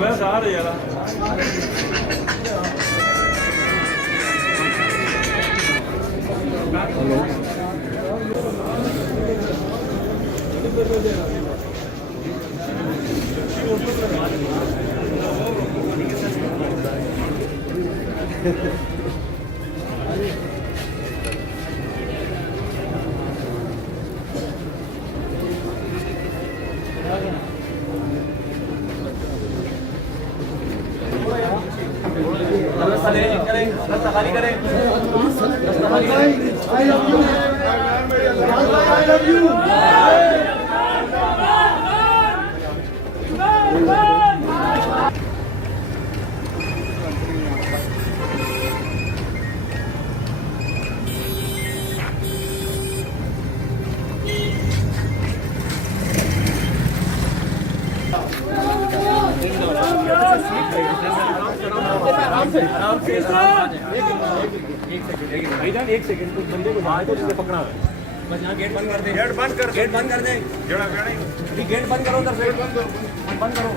वैसे आ रही यार खाली करें I love you. I love you. एक सेकंड कुछ बंदे को बाहर को जिसे पकड़ा है बस यहाँ गेट बंद कर दे गेट बंद कर दे गेट बंद करो उधर से बंद करो